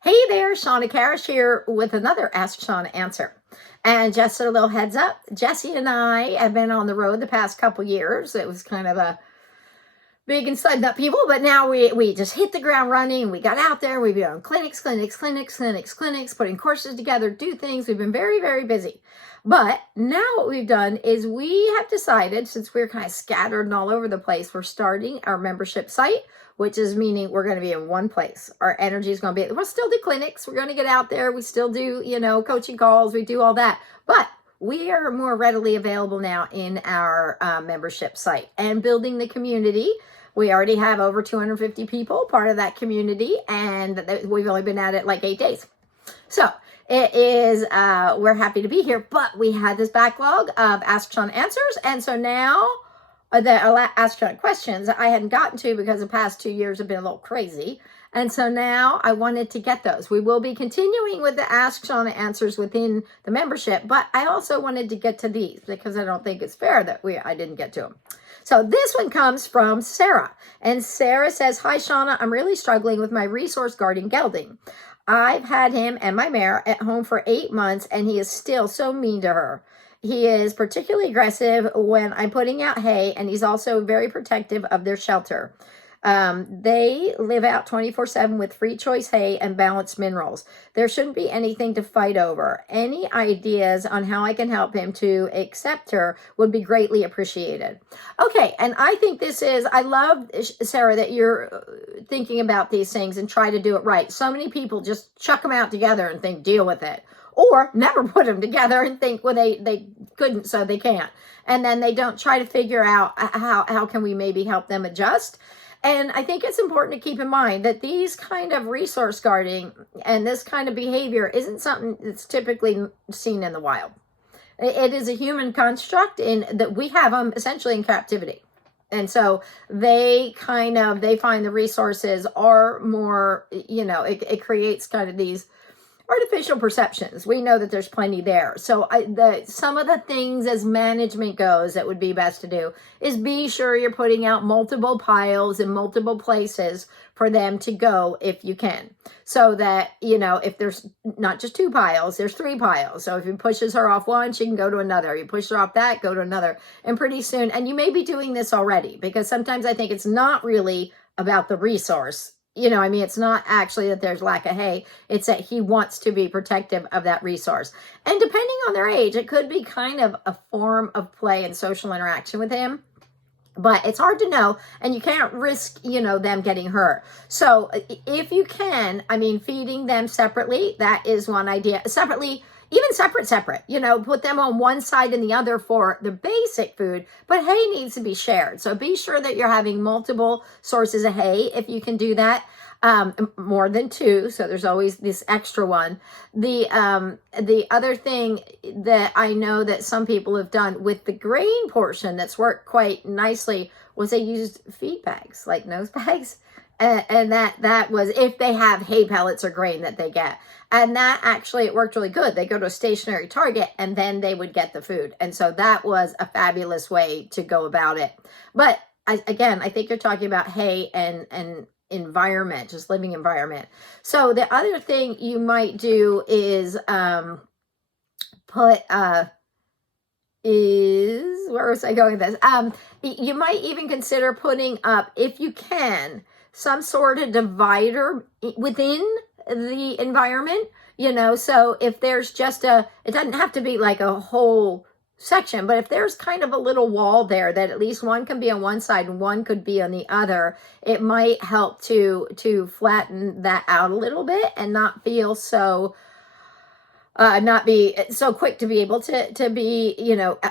Hey there, Shawna Karrasch here with another Ask Shawna answer. And just a little heads up, Jesse and I have been on the road the past couple years. It was kind of a big and sudden upheaval, but now we just hit the ground running. We got out there. We've been on clinics, putting courses together, do things. We've been very, very busy. But now what we've done is we have decided, since we're kind of scattered and all over the place, we're starting our membership site, which is meaning we're going to be in one place. Our energy is going to be, we'll still do clinics. We're going to get out there. We still do, coaching calls. We do all that. But we are more readily available now in our membership site and building the community. We already have over 250 people part of that community, and we've only been at it like 8 days. So it is, we're happy to be here, but we had this backlog of Ask Shawna answers. And so now the Ask Shawna questions I hadn't gotten to because the past 2 years have been a little crazy. And so now I wanted to get those. We will be continuing with the Ask Shawna answers within the membership, but I also wanted to get to these because I don't think it's fair that I didn't get to them. So this one comes from Sarah. And Sarah says, "Hi, Shawna. I'm really struggling with my resource guarding gelding. I've had him and my mare at home for 8 months, and he is still so mean to her. He is particularly aggressive when I'm putting out hay, and he's also very protective of their shelter. They live out 24/7 with free choice hay and balanced minerals. There shouldn't be anything to fight over. Any ideas on how I can help him to accept her would be greatly appreciated." Okay, and I think I love, Sarah, that you're thinking about these things and try to do it right. So many people just chuck them out together and think, deal with it. Or never put them together and think, well, they couldn't, so they can't. And then they don't try to figure out how can we maybe help them adjust. And I think it's important to keep in mind that these kind of resource guarding and this kind of behavior isn't something that's typically seen in the wild. It is a human construct in that we have them essentially in captivity. And so they find the resources are more, it creates kind of these artificial perceptions. We know that there's plenty there. So some of the things as management goes that would be best to do is be sure you're putting out multiple piles in multiple places for them to go if you can. So that, if there's not just 2 piles, there's 3 piles. So if he pushes her off one, she can go to another. You push her off that, go to another. And pretty soon, and you may be doing this already, because sometimes I think it's not really about the resource. It's not actually that there's lack of hay. It's that he wants to be protective of that resource. And depending on their age, it could be kind of a form of play and social interaction with him. But it's hard to know, and you can't risk, them getting hurt. So if you can, feeding them separately, that is one idea. Separately, even separate, put them on one side and the other for the basic food, but hay needs to be shared. So be sure that you're having multiple sources of hay if you can do that. More than 2, so there's always this extra one. The other thing that I know that some people have done with the grain portion that's worked quite nicely was they used feed bags, like nose bags. And that was if they have hay pellets or grain that they get. And that actually, it worked really good. They go to a stationary target and then they would get the food. And so that was a fabulous way to go about it. But I think you're talking about hay and environment, just living environment. So the other thing you might do is where was I going with this? You might even consider putting up, if you can, some sort of divider within the environment, so if there's just it doesn't have to be like a whole section, but if there's kind of a little wall there that at least one can be on one side and one could be on the other, it might help to flatten that out a little bit and not feel so not be so quick to be able to be,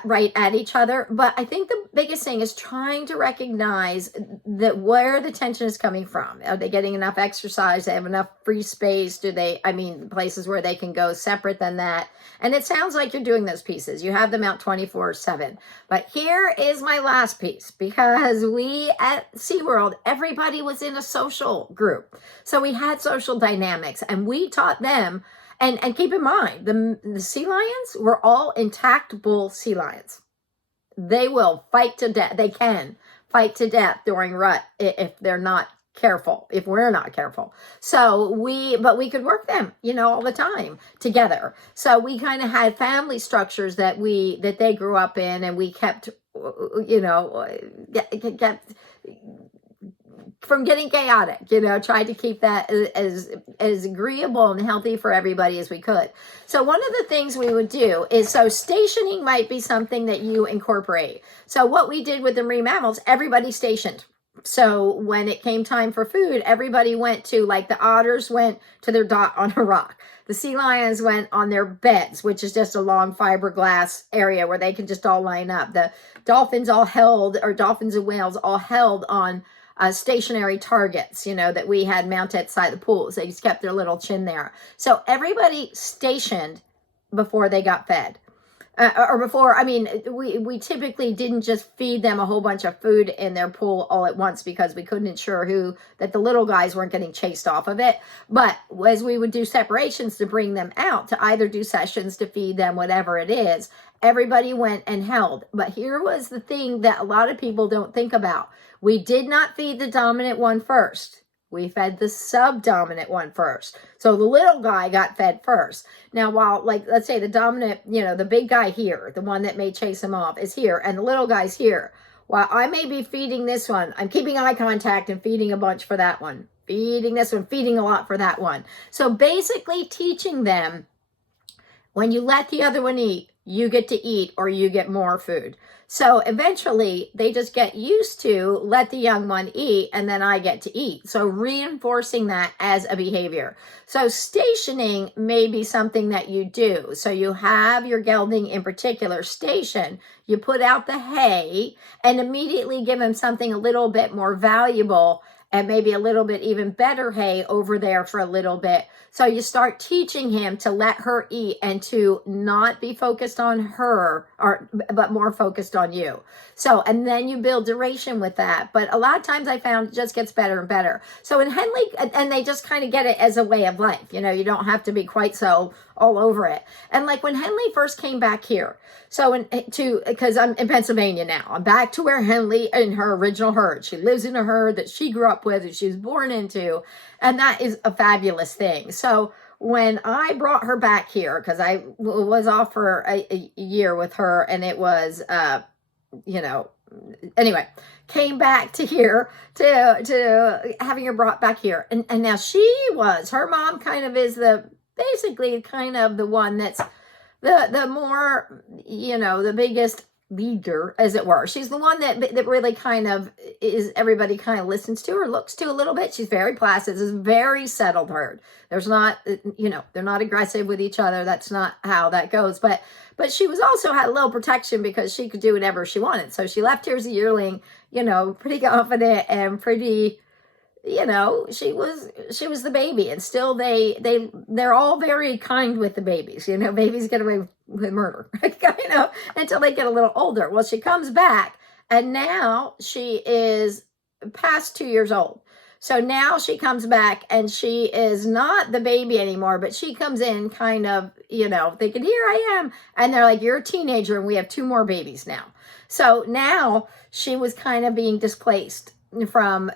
right at each other. But I think the biggest thing is trying to recognize that where the tension is coming from. Are they getting enough exercise? They have enough free space? Places where they can go separate than that. And it sounds like you're doing those pieces. You have them out 24/7. But here is my last piece, because we at SeaWorld, everybody was in a social group. So we had social dynamics and we taught them. And keep in mind, the sea lions were all intact bull sea lions. They will fight to death. They can fight to death during rut if they're not careful, if we're not careful. So but we could work them, all the time together. So we kind of had family structures that they grew up in, and we kept, kept from getting chaotic, tried to keep that as agreeable and healthy for everybody as we could. So one of the things we would do is, so stationing might be something that you incorporate. So what we did with the marine mammals, everybody stationed. So when it came time for food, everybody went to, like the otters went to their dot on a rock. The sea lions went on their beds, which is just a long fiberglass area where they can just all line up. The dolphins and whales all held on stationary targets, that we had mounted outside the pools. They just kept their little chin there. So everybody stationed before they got fed. We typically didn't just feed them a whole bunch of food in their pool all at once, because we couldn't ensure that the little guys weren't getting chased off of it. But as we would do separations to bring them out, to either do sessions to feed them, whatever it is, everybody went and held. But here was the thing that a lot of people don't think about. We did not feed the dominant one first. We fed the subdominant one first. So the little guy got fed first. Now, while, let's say the dominant, the big guy here, the one that may chase him off, is here, and the little guy's here. While I may be feeding this one, I'm keeping eye contact and feeding a bunch for that one. Feeding this one, feeding a lot for that one. So basically teaching them, when you let the other one eat, you get to eat, or you get more food. So eventually they just get used to let the young one eat, and then I get to eat. So reinforcing that as a behavior. So stationing may be something that you do. So you have your gelding in particular station. You put out the hay and immediately give him something a little bit more valuable, and maybe a little bit even better hay over there for a little bit. So you start teaching him to let her eat and to not be focused on her, but more focused on you. So, and then you build duration with that. But a lot of times I found it just gets better and better. So in Henley, and they just kind of get it as a way of life. You don't have to be quite so all over it. And like when Henley first came back here, because I'm in Pennsylvania now, I'm back to where Henley in her original herd. She lives in a herd that she grew up with, and she was born into, and that is a fabulous thing. So when I brought her back here, because I was off for a year with her, and it was, anyway, came back to here to having her brought back here, and now her mom kind of is basically kind of the one that's the more, the biggest leader, as it were. She's the one that really kind of is, everybody kind of listens to or looks to a little bit. She's very placid. It's a very settled herd. There's not, they're not aggressive with each other. That's not how that goes. But she was also had a little protection because she could do whatever she wanted. So she left here as a yearling, pretty confident and pretty, she was the baby, and still they're all very kind with the babies. Babies get away with murder, until they get a little older. Well, she comes back, and now she is past 2 years old. So now she comes back, and she is not the baby anymore, but she comes in kind of, thinking, here I am. And they're like, you're a teenager, and we have 2 more babies now. So now she was kind of being displaced from,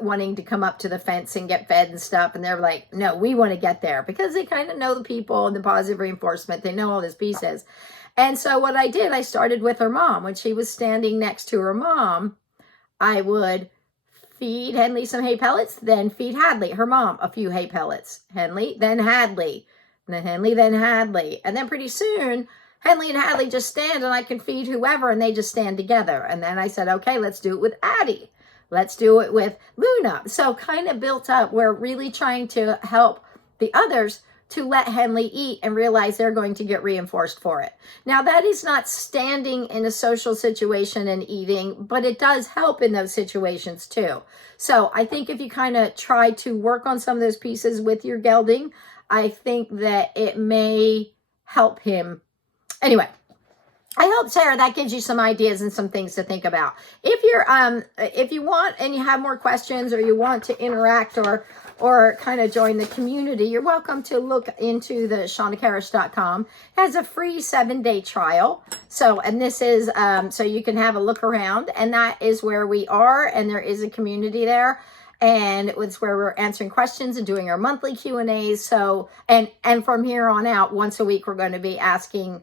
wanting to come up to the fence and get fed and stuff. And they're like, no, we want to get there, because they kind of know the people and the positive reinforcement. They know all these pieces. And so what I did, I started with her mom. When she was standing next to her mom, I would feed Henley some hay pellets, then feed Hadley, her mom, a few hay pellets. Henley, then Hadley, and then Henley, then Hadley. And then pretty soon, Henley and Hadley just stand, and I can feed whoever, and they just stand together. And then I said, okay, let's do it with Addie. Let's do it with Luna. So kind of built up. We're really trying to help the others to let Henley eat and realize they're going to get reinforced for it. Now, that is not standing in a social situation and eating, but it does help in those situations too. So I think if you kind of try to work on some of those pieces with your gelding, I think that it may help him. Anyway, I hope, Sarah, that gives you some ideas and some things to think about. If you want and you have more questions, or you want to interact or kind of join the community, you're welcome to look into the ShawnaKarrasch.com. It has a free 7-day trial. So, and this is, so you can have a look around, and that is where we are, and there is a community there. and it's where we're answering questions and doing our monthly Q&As. So, and from here on out, once a week, we're going to be answering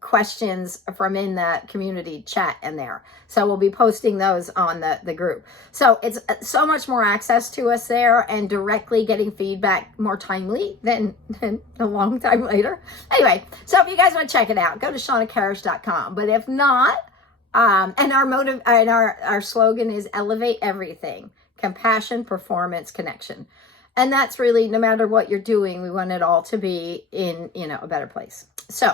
questions from in the community chat in there. So we'll be posting those on the group. So it's so much more access to us there and directly getting feedback more timely than a long time later. Anyway, so if you guys want to check it out, go to shawnakarrasch.com. But if not, and our slogan is elevate everything. Compassion, performance, connection. And that's really, no matter what you're doing, we want it all to be in, a better place. So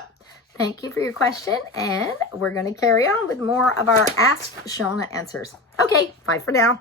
thank you for your question. And we're going to carry on with more of our Ask Shawna answers. Okay, bye for now.